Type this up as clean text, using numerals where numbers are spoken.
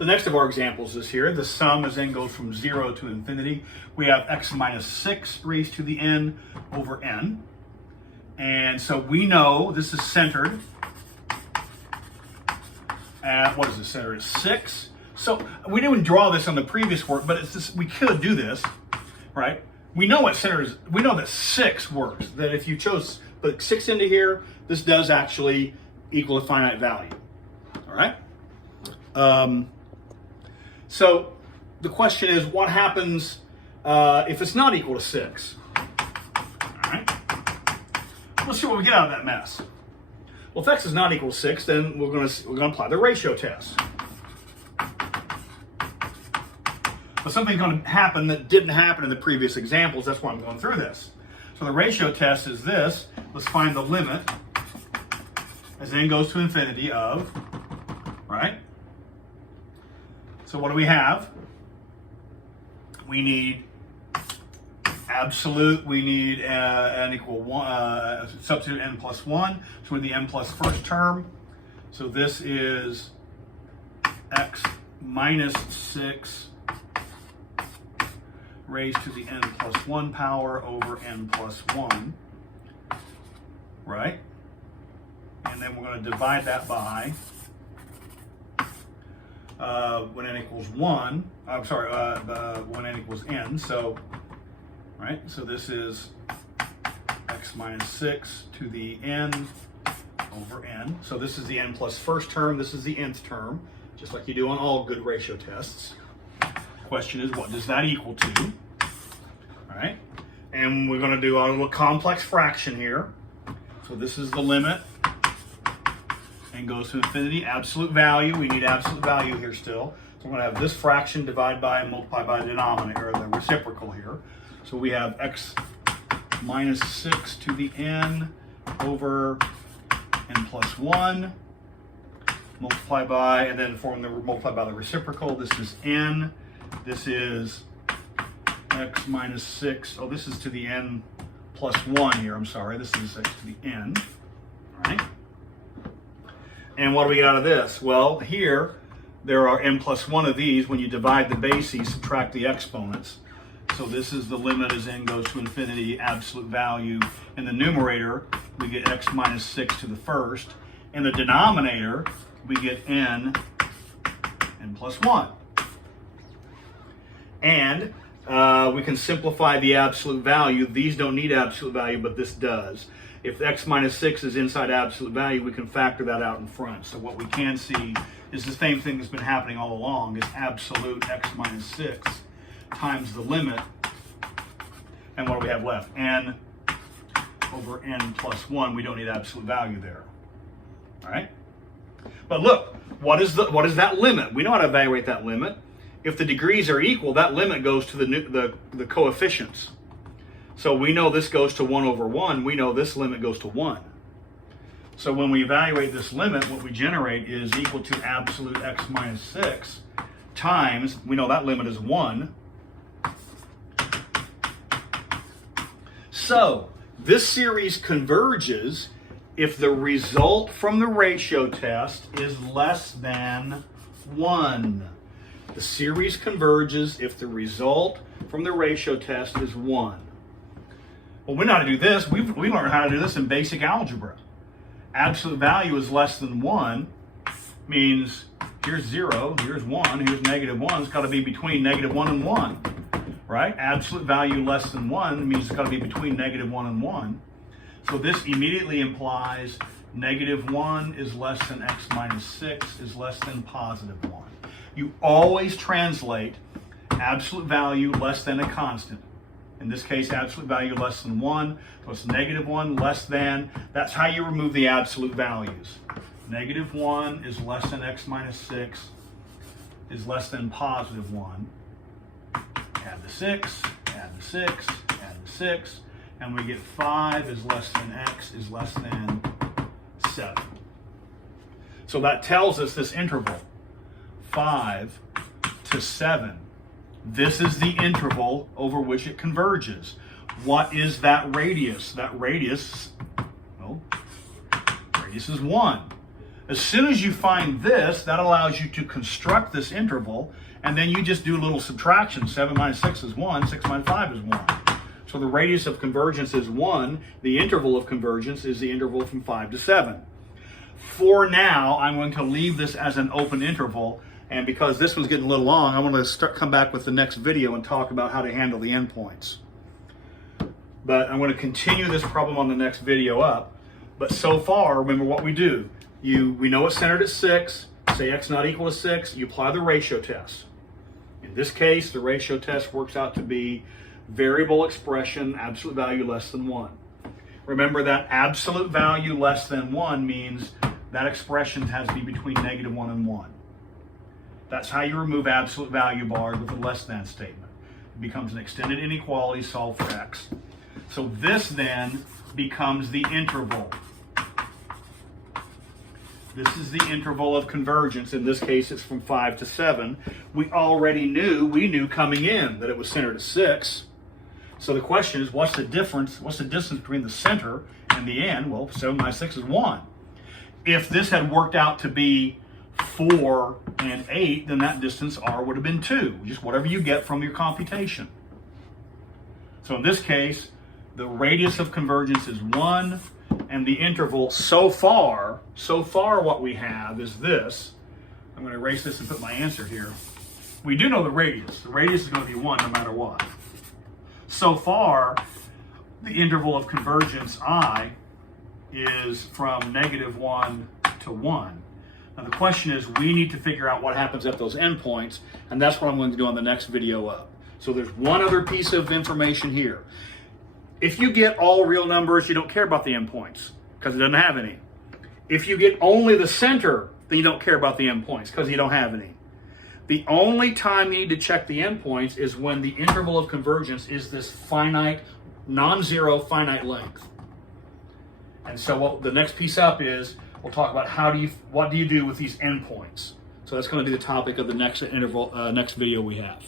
The next of our examples is here. The sum as n goes from 0 to infinity. We have x minus 6 raised to the n over n. And so we know this is centered at, what is it centered at? 6. So we didn't draw this on the previous work, but it's just, we could do this, right? We know what center is. We know that 6 works. That if you chose put 6 into here, this does actually equal a finite value. All right? So the question is, what happens if it's not equal to 6? All right? Let's see what we get out of that mess. Well, if x is not equal to 6, then we're going to apply the ratio test. But something's going to happen that didn't happen in the previous examples. That's why I'm going through this. So the ratio test is this. Let's find the limit as n goes to infinity of, right? So what do we have? We need absolute, we need n equal 1, substitute n plus 1. So we're the n plus first term. So this is x minus 6 raised to the n plus 1 power over n plus 1, right? And then we're going to divide that by when n equals 1, I'm sorry, when n equals n, so, right? So this is x minus 6 to the n over n. So this is the n plus first term, this is the nth term, just like you do on all good ratio tests. Question is, what does that equal to? All right, and we're going to do a little complex fraction here. So this is the limit, and goes to infinity. Absolute value, we need absolute value here still. So we're going to have this fraction divided by and multiply by the denominator, or the reciprocal here. So we have x minus 6 to the n over n plus 1, multiply by, and then multiply by the reciprocal. This is n. This is x minus 6. Oh, this is to the n plus 1 here. I'm sorry. This is x to the n. All right. And what do we get out of this? Well, here there are n plus 1 of these. When you divide the bases, subtract the exponents. So this is the limit as n goes to infinity, absolute value. In the numerator, we get x minus 6 to the first. In the denominator, we get n plus 1. And we can simplify the absolute value. These don't need absolute value, but this does. If x minus 6 is inside absolute value, we can factor that out in front. So what we can see is the same thing that's been happening all along, is absolute x minus 6 times the limit. And what do we have left? N over n plus 1. We don't need absolute value there. All right? But look, what is that limit? We know how to evaluate that limit. If the degrees are equal, that limit goes to the coefficients. So we know this goes to 1 over 1. We know this limit goes to 1. So when we evaluate this limit, what we generate is equal to absolute x minus 6 times, we know that limit is 1. So this series converges if the result from the ratio test is less than 1. The series converges if the result from the ratio test is 1. Well, we know how to do this. We learned how to do this in basic algebra. Absolute value is less than 1 means here's 0, here's 1, here's negative 1. It's got to be between negative 1 and 1, right? Absolute value less than 1 means it's got to be between negative 1 and 1. So this immediately implies negative 1 is less than x minus 6 is less than positive 1. You always translate absolute value less than a constant. In this case, absolute value less than 1. So it's negative 1 less than. That's how you remove the absolute values. Negative 1 is less than x minus 6 is less than positive 1. Add the 6, add the 6, add the 6, and we get 5 is less than x is less than 7. So that tells us this interval, 5 to 7. This is the interval over which it converges. What is that radius? That radius, well, radius is 1. As soon as you find this, that allows you to construct this interval, and then you just do a little subtraction. 7 minus 6 is 1, 6 minus 5 is 1. So the radius of convergence is 1. The interval of convergence is the interval from 5 to 7. For now, I'm going to leave this as an open interval, and because this one's getting a little long, I want to come back with the next video and talk about how to handle the endpoints. But I'm going to continue this problem on the next video up. But so far, remember what we do. We know it's centered at 6. Say x not equal to 6. You apply the ratio test. In this case, the ratio test works out to be variable expression, absolute value less than 1. Remember that absolute value less than 1 means that expression has to be between -1 and 1. That's how you remove absolute value bars with a less than statement. It becomes an extended inequality solved for x. So this then becomes the interval. This is the interval of convergence. In this case, it's from 5 to 7. We knew coming in that it was centered at 6. So the question is, what's the difference? What's the distance between the center and the end? Well, 7 minus 6 is 1. If this had worked out to be 4 and 8, then that distance r would have been 2. Just whatever you get from your computation. So in this case, the radius of convergence is 1, and the interval so far what we have is this. I'm going to erase this and put my answer here. We do know the radius. The radius is going to be 1 no matter what. So far, the interval of convergence I is from -1 to 1. Now the question is, we need to figure out what happens at those endpoints, and that's what I'm going to do on the next video up. So there's one other piece of information here. If you get all real numbers, you don't care about the endpoints because it doesn't have any. If you get only the center, then you don't care about the endpoints because you don't have any. The only time you need to check the endpoints is when the interval of convergence is this finite, non-zero finite length. And so the next piece up is we'll talk about what do you do with these endpoints. So that's going to be the topic of the next video we have.